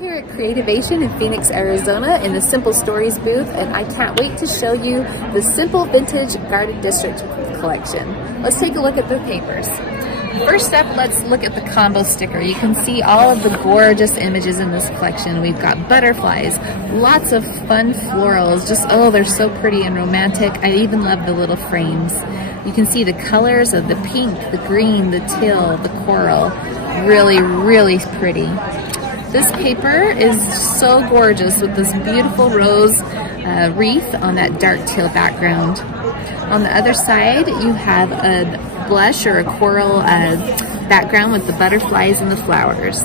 Here at Creativation in Phoenix, Arizona in the Simple Stories booth, and I can't wait to show you the Simple Vintage Garden District collection. Let's take a look at the papers. First up, let's look at the combo sticker. You can see all of the gorgeous images in this collection. We've got butterflies, lots of fun florals, just oh, they're so pretty and romantic. I even love the little frames. You can see the colors of the pink, the green, the teal, the coral. Really, really pretty. This paper is so gorgeous with this beautiful rose wreath on that dark teal background. On the other side, you have a blush or a coral background with the butterflies and the flowers.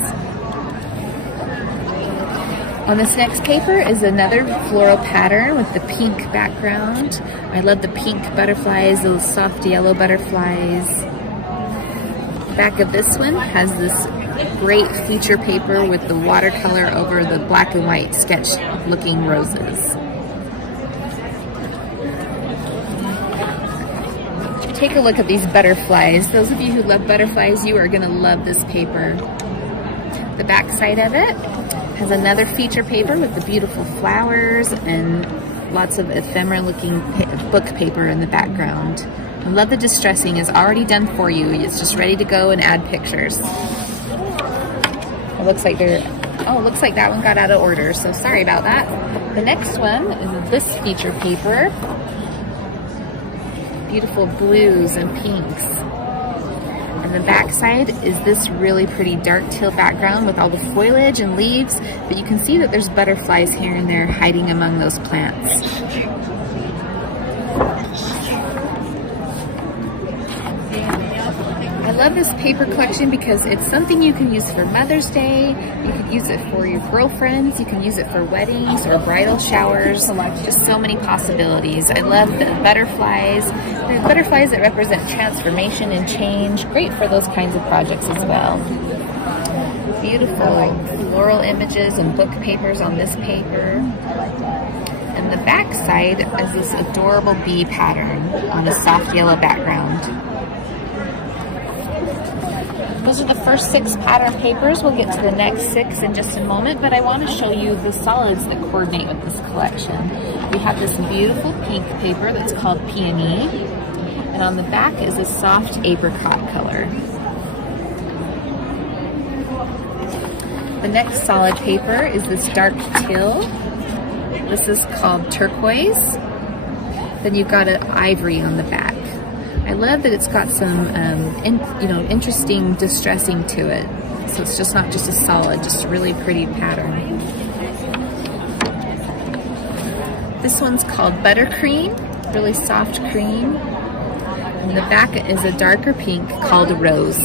On this next paper is another floral pattern with the pink background. I love the pink butterflies, those soft yellow butterflies. The back of this one has this great feature paper with the watercolor over the black and white sketch looking roses. Take a look at these butterflies. Those of you who love butterflies, you are going to love this paper. The back side of it has another feature paper with the beautiful flowers and lots of ephemera looking book paper in the background. I love the distressing is already done for you. It's just ready to go and add pictures. It looks like looks like that one got out of order, so sorry about that. The next one is this feature paper. Beautiful blues and pinks. And the back side is this really pretty dark teal background with all the foliage and leaves, but you can see that there's butterflies here and there hiding among those plants. I love this paper collection because it's something you can use for Mother's Day, you can use it for your girlfriends, you can use it for weddings or bridal showers, just so many possibilities. I love the butterflies. They're butterflies that represent transformation and change, great for those kinds of projects as well. Beautiful floral images and book papers on this paper. And the back side is this adorable bee pattern on a soft yellow background. Those are the first 6 pattern papers. We'll get to the next 6 in just a moment, but I want to show you the solids that coordinate with this collection. We have this beautiful pink paper that's called Peony, and on the back is a soft apricot color. The next solid paper is this dark teal. This is called turquoise. Then you've got an ivory on the back. I love that it's got some interesting distressing to it. So it's just not just a solid, just a really pretty pattern. This one's called Buttercream, really soft cream. And the back is a darker pink called Rose.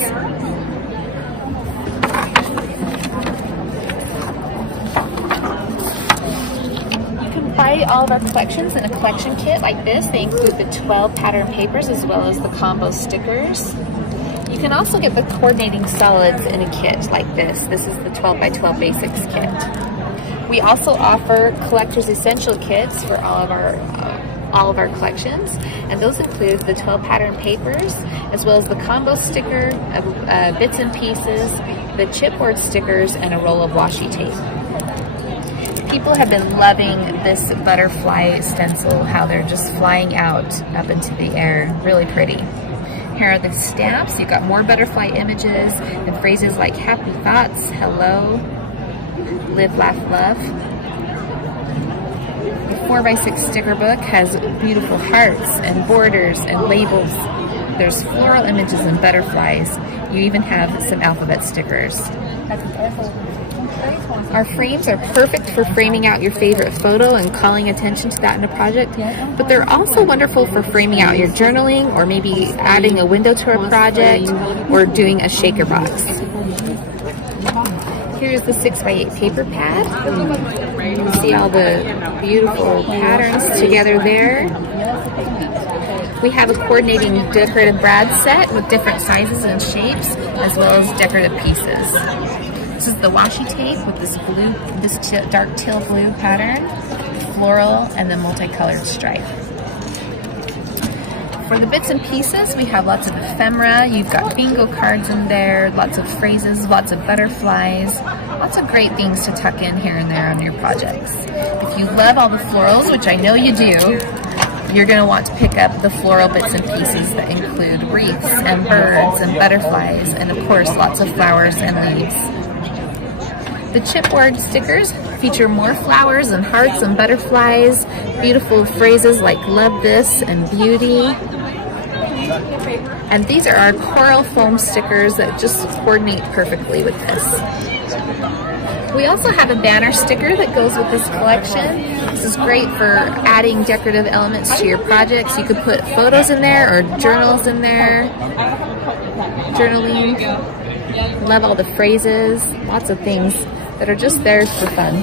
Buy all of our collections in a collection kit like this. They include the 12 pattern papers as well as the combo stickers. You can also get the coordinating solids in a kit like this. This is the 12 by 12 basics kit. We also offer collector's essential kits for all of our collections, and those include the 12 pattern papers as well as the combo sticker, bits and pieces, the chipboard stickers, and a roll of washi tape. People have been loving this butterfly stencil, how they're just flying out up into the air. Really pretty. Here are the stamps. You've got more butterfly images and phrases like happy thoughts, hello, live, laugh, love. The 4x6 sticker book has beautiful hearts and borders and labels. There's floral images and butterflies. You even have some alphabet stickers. Our frames are perfect for framing out your favorite photo and calling attention to that in a project, but they're also wonderful for framing out your journaling or maybe adding a window to a project or doing a shaker box. Here's the 6x8 paper pad. You can see all the beautiful patterns together there. We have a coordinating decorative brad set with different sizes and shapes as well as decorative pieces. This is the washi tape with this dark teal blue pattern, floral, and the multicolored stripe. For the bits and pieces, we have lots of ephemera. You've got bingo cards in there, lots of phrases, lots of butterflies, Lots of great things to tuck in here and there on your projects. If you love all the florals, which I know you do, you're going to want to pick up the floral bits and pieces that include wreaths and birds and butterflies and of course lots of flowers and leaves. The chipboard stickers feature more flowers and hearts and butterflies, beautiful phrases like love this and beauty. And these are our coral foam stickers that just coordinate perfectly with this. We also have a banner sticker that goes with this collection. This is great for adding decorative elements to your projects. You could put photos in there or journals in there, journaling. Love all the phrases, lots of things that are just there for fun.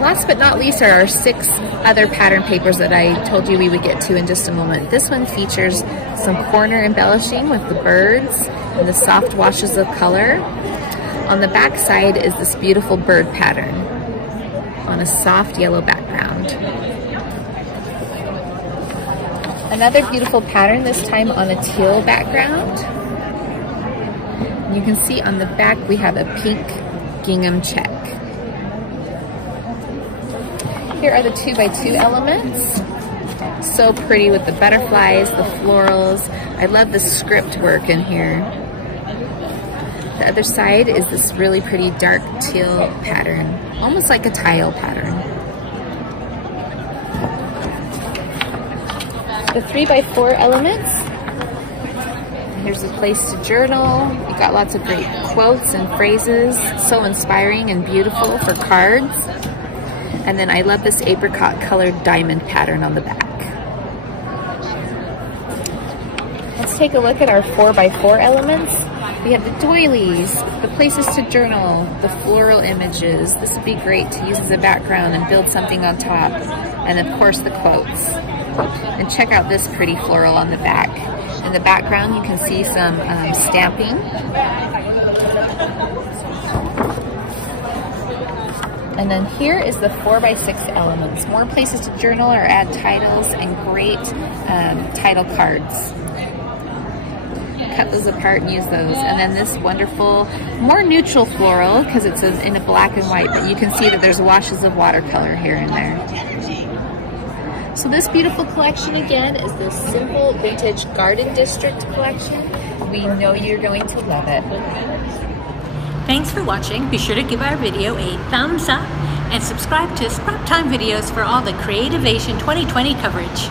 Last but not least are our 6 other pattern papers that I told you we would get to in just a moment. This one features some corner embellishing with the birds and the soft washes of color. On the back side is this beautiful bird pattern on a soft yellow background. Another beautiful pattern, this time on a teal background. You can see on the back we have a pink gingham check. Here are the 2x2 elements. So pretty with the butterflies, the florals. I love the script work in here. The other side is this really pretty dark teal pattern, almost like a tile pattern. The 3x4 elements. Here's a place to journal. You got lots of great quotes and phrases, so inspiring and beautiful for cards. And then I love this apricot colored diamond pattern on the back. Let's take a look at our 4x4 elements. We have the doilies, the places to journal, the floral images. This would be great to use as a background and build something on top. And of course the quotes. And check out this pretty floral on the back. In the background you can see some stamping. And then here is the 4x6 elements. More places to journal or add titles and great title cards. Cut those apart and use those. And then this wonderful, more neutral floral because it's in a black and white, but you can see that there's washes of watercolor here and there. So this beautiful collection again is the Simple Vintage Garden District collection. We know you're going to love it. Thanks for watching. Be sure to give our video a thumbs up and subscribe to Scrap Time videos for all the Creativation 2020 coverage.